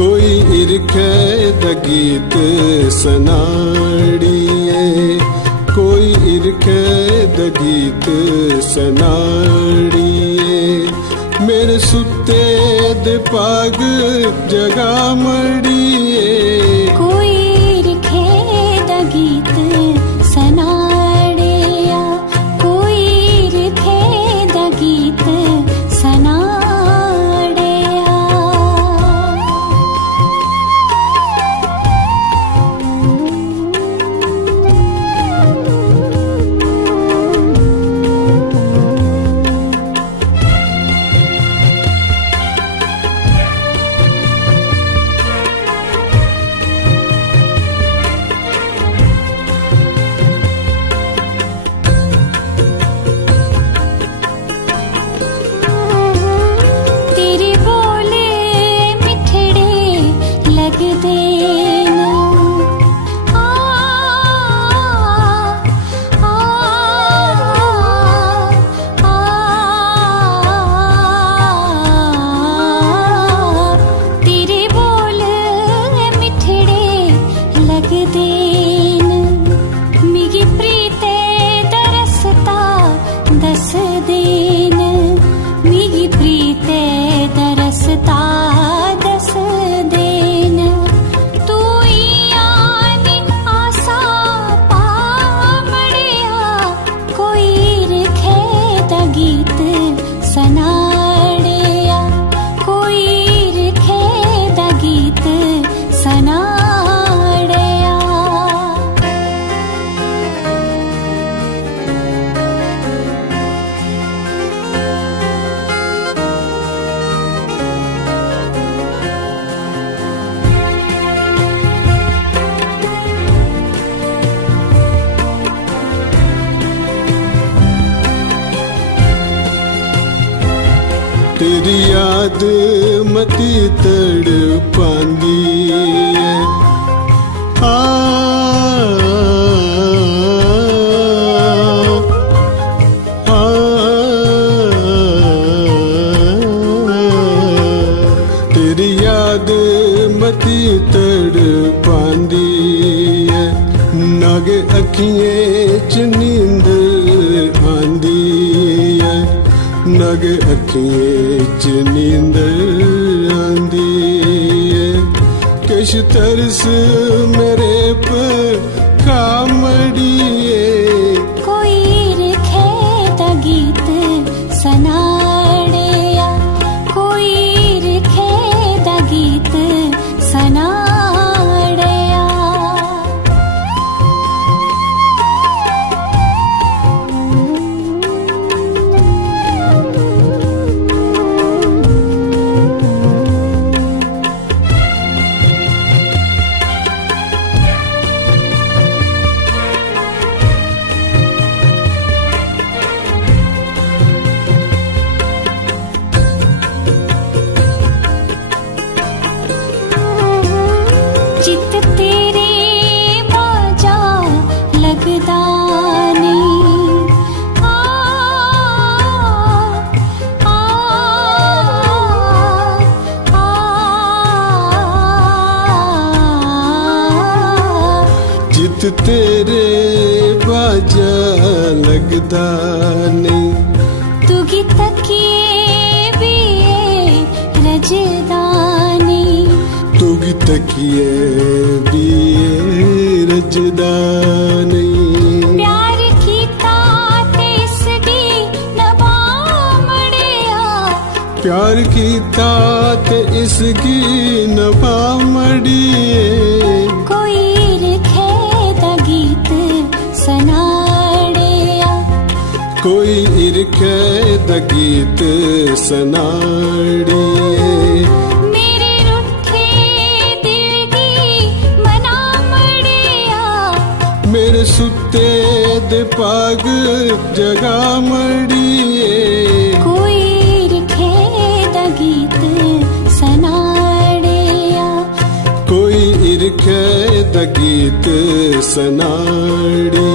कोई इरखे द गीत सनाड़िए, कोई इरखे द गीत सनाड़िए, मेरे सुते दे पाग जगा मड़िए। कोई इरखे द गीत सनाड़िया, कोई इरखे द गीत सनाड़िया। तेरी याद मती तड़ पांदी है, तेरी याद मती तड़ पांदी है, नागे अखिएं च नींद आंदी है, नागे अखिएं च नींद आंदी है। किश तरस मेरे पर कामड़िए, कोई इरखे द गीत सनाड़िया, कोई इरखे द गीत सनाड़िया। चित तेरे बाजा लगदा नहीं, चित तेरे बाजा लगदा नहीं, तू गी तकिए भी रजदानी, तुगी तकिए भी रजदानी। प्यार कीता ते इसगी नभा मड़िया, प्यार कीता ते इसगी नभा मड़िए, कोई इरखे द गीत सनाड़िया, कोई इरखे द गीत सनाड़िए। मेरे सुते दे पाग जगा मड़िए, कोई इरखे द गीत सनाड़िया, कोई इरखे द गीत सनाड़िए।